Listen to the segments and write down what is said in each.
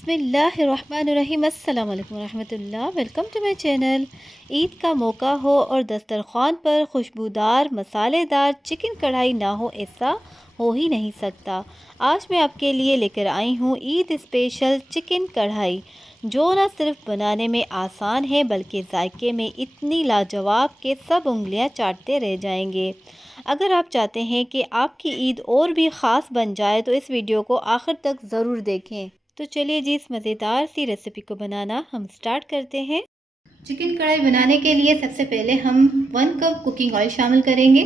बिस्मिल्लाहिर्रहमानिर्रहीम। अस्सलाम वालेकुम रहमतुल्लाह। Welcome to my channel. Eid का मौका हो और दस्तरख़्वान पर खुशबूदार मसालेदार चिकन कढ़ाई ना हो, ऐसा हो ही नहीं सकता। आज मैं आपके लिए लेकर आई हूँ ईद स्पेशल चिकन कढ़ाई, जो न सिर्फ बनाने में आसान है बल्कि जायके में इतनी लाजवाब कि सब उंगलियां चाटते रह जाएंगे। अगर आप चाहते हैं कि आपकी ईद और भी ख़ास बन जाए तो इस वीडियो को आखिर तक ज़रूर देखें। तो चलिए जी, इस मज़ेदार सी रेसिपी को बनाना हम स्टार्ट करते हैं। चिकन कढ़ाई बनाने के लिए सबसे पहले हम 1 कप कुकिंग ऑयल शामिल करेंगे।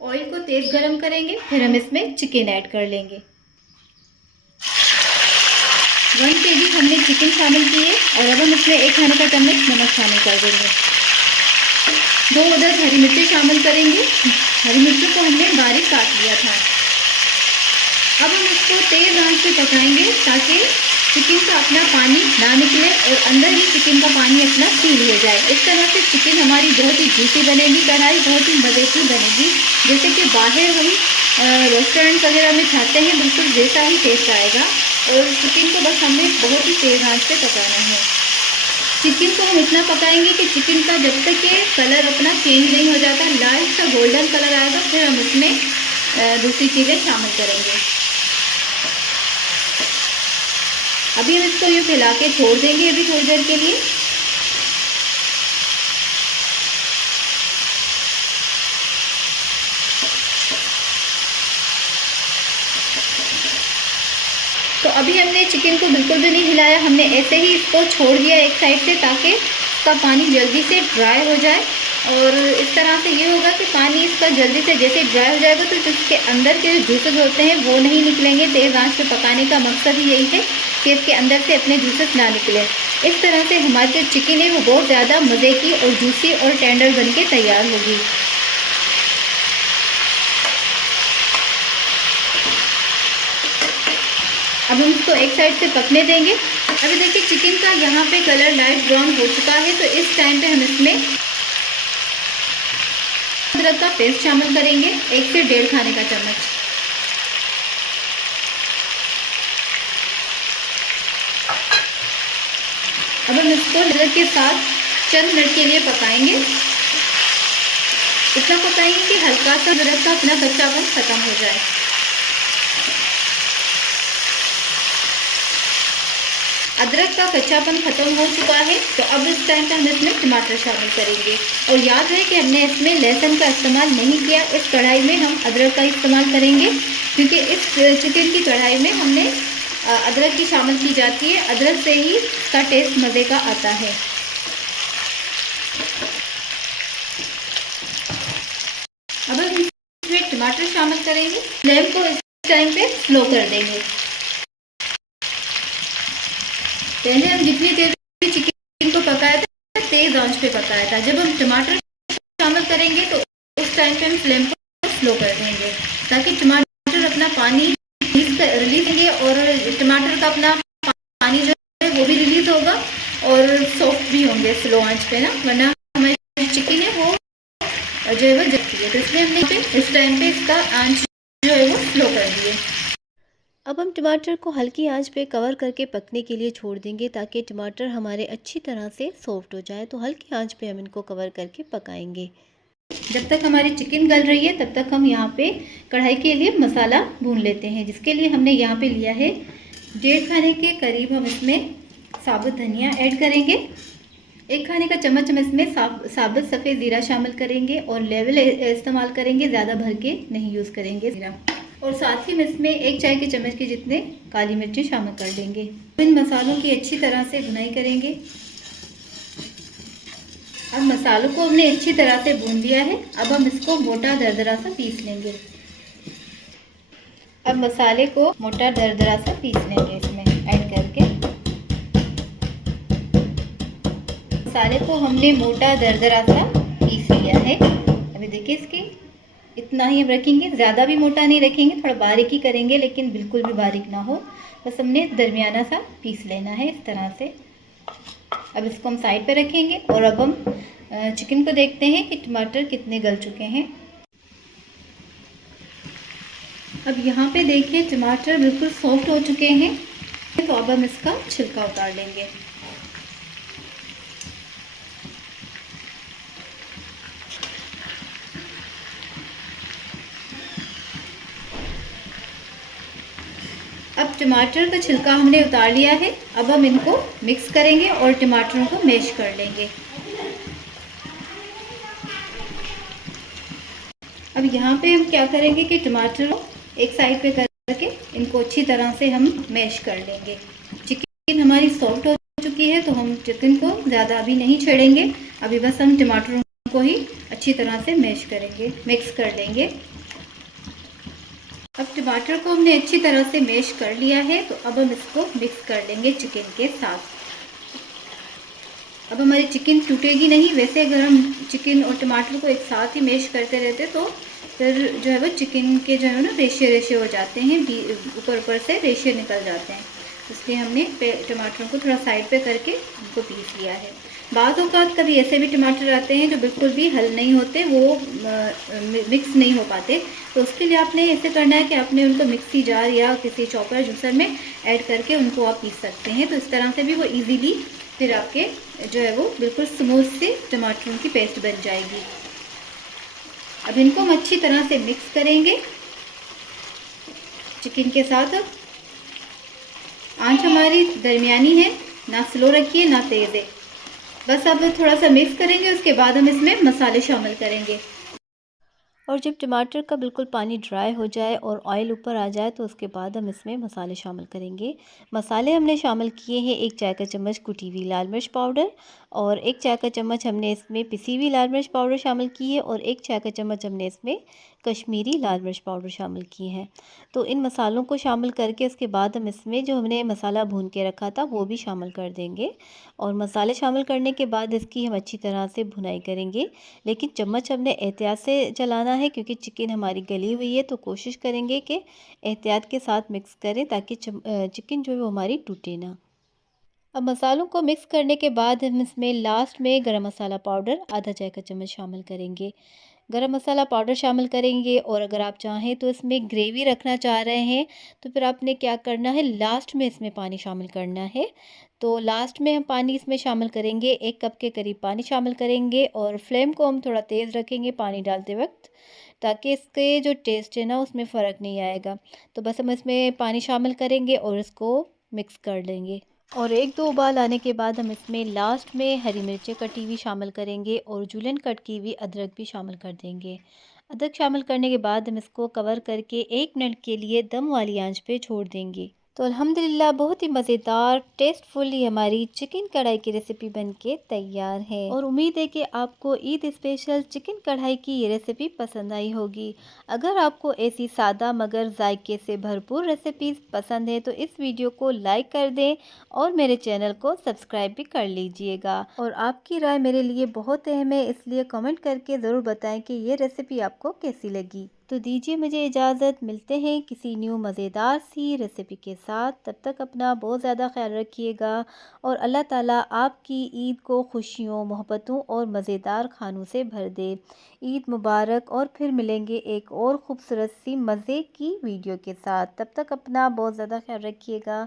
ऑयल को तेज़ गरम करेंगे, फिर हम इसमें चिकन ऐड कर लेंगे। 1 kg हमने चिकन शामिल किए और अब हम इसमें 1 खाने का चम्मच नमक शामिल कर देंगे। 2 अदद हरी मिर्ची शामिल करेंगे। हरी मिर्ची को हमने बारीक काट लिया था। अब हम इसको तेज़ आंच पे पकाएंगे ताकि चिकन का अपना पानी ना निकले और अंदर ही चिकन का पानी अपना सील हो जाए। इस तरह से चिकन हमारी बहुत ही जूसी बनेगी, कढ़ाई बहुत ही मज़े की बनेगी। जैसे कि बाहर हम रेस्टोरेंट वगैरह में खाते हैं, बिल्कुल वैसा ही टेस्ट आएगा। और चिकन को बस हमें बहुत ही तेज़ आंच पे पकाना है। चिकन को हम इतना पकाएंगे कि चिकन का जब तक ये कलर अपना चेंज नहीं हो जाता, लाइट सा गोल्डन कलर आएगा, फिर हम इसमें दूसरी चीज़ें शामिल करेंगे। अभी हम इसको यूँ फैला के छोड़ देंगे अभी थोड़ी देर के लिए। तो अभी हमने चिकन को बिल्कुल भी नहीं हिलाया, हमने ऐसे ही इसको छोड़ दिया एक साइड से ताकि इसका पानी जल्दी से ड्राई हो जाए। और इस तरह से ये होगा कि पानी इसका जल्दी से जैसे ड्राई हो जाएगा तो इसके अंदर के जो जूसेस होते हैं वो नहीं निकलेंगे। तेज़ आंच पे पकाने का मकसद ही यही है कि इसके अंदर से अपने जूसेस ना निकले। इस तरह से हमारी जो चिकन है वो बहुत ज़्यादा मज़े की और जूसी और टेंडर बन के तैयार होगी। अब हम इसको एक साइड से पकने देंगे। अभी देखिए चिकन का यहाँ पे कलर लाइट ब्राउन हो चुका है, तो इस टाइम पे हम इसमें अदरक का पेस्ट शामिल करेंगे, 1 से 1.5 खाने का चम्मच। अब हम इसको अदरक के साथ चंद मिनट के लिए पकाएंगे। इतना पकाएंगे कि हल्का सा अदरक का अपना कच्चापन खत्म हो जाए। अदरक का कच्चापन ख़त्म हो चुका है, तो अब इस टाइम पे हम इसमें टमाटर शामिल करेंगे। और याद है कि हमने इसमें लहसुन का इस्तेमाल नहीं किया, इस कढ़ाई में हम अदरक का इस्तेमाल करेंगे क्योंकि इस चिकन की कढ़ाई में हमने अदरक की शामिल की जाती है। अदरक से ही इसका टेस्ट मज़े का आता है। अब हम इसमें टमाटर शामिल करेंगे। फ्लेम को इस टाइम पे स्लो कर देंगे। पहले हम जितनी देर चिकन को पकाया था तेज़ आंच पे पकाया था। जब हम टमाटर शामिल करेंगे तो उस टाइम पे हम फ्लेम को स्लो कर देंगे ताकि टमाटर अपना पानी रिलीज करेंगे और टमाटर का अपना पानी जो है वो भी रिलीज़ होगा और सॉफ्ट भी होंगे स्लो आंच पे ना, वरना हमारी चिकन है वो जो है वो जलती है। तो इसलिए हमने इस टाइम पे इसका आंच जो है वो स्लो कर दिए। अब हम टमाटर को हल्की आंच पे कवर करके पकने के लिए छोड़ देंगे ताकि टमाटर हमारे अच्छी तरह से सॉफ्ट हो जाए। तो हल्की आंच पे हम इनको कवर करके पकाएंगे। जब तक हमारी चिकन गल रही है तब तक हम यहाँ पे कढ़ाई के लिए मसाला भून लेते हैं, जिसके लिए हमने यहाँ पे लिया है 1.5 खाने के करीब। हम इसमें साबुत धनिया ऐड करेंगे। 1 खाने का चम्मच हम इसमें साबुत सफ़ेद ज़ीरा शामिल करेंगे और लेवल इस्तेमाल करेंगे, ज़्यादा भर के नहीं यूज़ करेंगे ज़ीरा। और साथ ही में इसमें 1 चाय के चम्मच के जितने काली मिर्ची शामिल कर देंगे। इन मसालों की अच्छी तरह से भुनाई करेंगे। अब मसालों को हमने अच्छी तरह से भून लिया है। अब हम इसको मोटा दरदरा सा पीस लेंगे। अब मसाले को मोटा दरदरा सा पीस लेंगे इसमें ऐड करके। मसाले को हमने मोटा दरदरा सा पीस लिया है। अभी देखिए इसकी इतना ही हम रखेंगे, ज़्यादा भी मोटा नहीं रखेंगे, थोड़ा बारीक ही करेंगे लेकिन बिल्कुल भी बारीक ना हो। बस हमने दरमियाना सा पीस लेना है इस तरह से। अब इसको हम साइड पे रखेंगे और अब हम चिकन को देखते हैं कि टमाटर कितने गल चुके हैं। अब यहाँ पे देखिए टमाटर बिल्कुल सॉफ्ट हो चुके हैं तो अब हम इसका छिलका उतार लेंगे। अब टमाटर का छिलका हमने उतार लिया है। अब हम इनको मिक्स करेंगे और टमाटरों को मैश कर लेंगे। अब यहाँ पे हम क्या करेंगे कि टमाटर को एक साइड पे करके इनको अच्छी तरह से हम मैश कर लेंगे। चिकन हमारी सॉफ्ट हो चुकी है, तो हम चिकन को ज़्यादा अभी नहीं छेड़ेंगे। अभी बस हम टमाटरों को ही अच्छी तरह से मैश करेंगे, मिक्स कर लेंगे। अब टमाटर को हमने अच्छी तरह से मैश कर लिया है, तो अब हम इसको मिक्स कर लेंगे चिकन के साथ। अब हमारी चिकन टूटेगी नहीं। वैसे अगर हम चिकन और टमाटर को एक साथ ही मैश करते रहते तो फिर जो है वो चिकन के जो है ना रेशे रेशे हो जाते हैं, ऊपर ऊपर से रेशे निकल जाते हैं। इसलिए हमने टमाटरों को थोड़ा साइड पे करके उनको पीस लिया है। बाज़ औक़ात कभी ऐसे भी टमाटर आते हैं जो बिल्कुल भी हल नहीं होते, वो मिक्स नहीं हो पाते। तो उसके लिए आपने ऐसे करना है कि आपने उनको मिक्सी जार या किसी चॉपर जूसर में ऐड करके उनको आप पीस सकते हैं। तो इस तरह से भी वो ईज़िली फिर आपके जो है वो बिल्कुल स्मूथ से टमाटरों की पेस्ट बन जाएगी। अब इनको हम अच्छी तरह से मिक्स करेंगे चिकन के साथ। आंच हमारी दरमियानी है, ना स्लो रखिए ना तेज़ है। बस अब थोड़ा सा मिक्स करेंगे, उसके बाद हम इसमें मसाले शामिल करेंगे। और जब टमाटर का बिल्कुल पानी ड्राई हो जाए और ऑयल ऊपर आ जाए तो उसके बाद हम इसमें मसाले शामिल करेंगे। मसाले हमने शामिल किए हैं 1 चाय का चम्मच कुटी हुई लाल मिर्च पाउडर, और 1 चाय का चम्मच हमने इसमें पिसी हुई लाल मिर्च पाउडर शामिल की है, और 1 चाय का चम्मच हमने इसमें कश्मीरी लाल मिर्च पाउडर शामिल की है। तो इन मसालों को शामिल करके उसके बाद हम इसमें जो हमने मसाला भून के रखा था वो भी शामिल कर देंगे। और मसाले शामिल करने के बाद इसकी हम अच्छी तरह से भुनाई करेंगे, लेकिन चम्मच हमने एहतियात से चलाना है क्योंकि चिकन हमारी गली हुई है। तो कोशिश करेंगे कि एहतियात के साथ मिक्स करें ताकि चिकन जो है वो हमारी टूटे ना। अब मसालों को मिक्स करने के बाद हम इसमें लास्ट में गरम मसाला पाउडर आधा चाय का चम्मच शामिल करेंगे। गरम मसाला पाउडर शामिल करेंगे, और अगर आप चाहें तो इसमें ग्रेवी रखना चाह रहे हैं तो फिर आपने क्या करना है, लास्ट में इसमें पानी शामिल करना है। तो लास्ट में हम पानी इसमें शामिल करेंगे, 1 कप के करीब पानी शामिल करेंगे, और फ्लेम को हम थोड़ा तेज़ रखेंगे पानी डालते वक्त, ताकि इसके जो टेस्ट है ना उसमें फ़र्क नहीं आएगा। तो बस हम इसमें पानी शामिल करेंगे और इसको मिक्स कर लेंगे। और 1-2 उबाल आने के बाद हम इसमें लास्ट में हरी मिर्चें कटी हुई शामिल करेंगे, और जूलियन कट की हुई अदरक भी शामिल कर देंगे। अदरक शामिल करने के बाद हम इसको कवर करके 1 मिनट के लिए दम वाली आंच पे छोड़ देंगे। तो अल्हम्दुलिल्लाह बहुत ही मज़ेदार टेस्टफुली हमारी चिकन कढ़ाई की रेसिपी बनके तैयार है, और उम्मीद है कि आपको ईद स्पेशल चिकन कढ़ाई की ये रेसिपी पसंद आई होगी। अगर आपको ऐसी सादा मगर जायके से भरपूर रेसिपीज़ पसंद है तो इस वीडियो को लाइक कर दें और मेरे चैनल को सब्सक्राइब भी कर लीजिएगा। और आपकी राय मेरे लिए बहुत अहम है, इसलिए कमेंट करके ज़रूर बताएं कि ये रेसिपी आपको कैसी लगी। तो दीजिए मुझे इजाज़त, मिलते हैं किसी न्यू मज़ेदार सी रेसिपी के साथ। तब तक अपना बहुत ज़्यादा ख्याल रखिएगा, और अल्लाह ताला आपकी ईद को खुशियों, मोहब्बतों और मज़ेदार खानों से भर दे। ईद मुबारक, और फिर मिलेंगे एक और ख़ूबसूरत सी मज़े की वीडियो के साथ। तब तक अपना बहुत ज़्यादा ख्याल रखिएगा।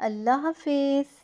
अल्लाह हाफ़िज़।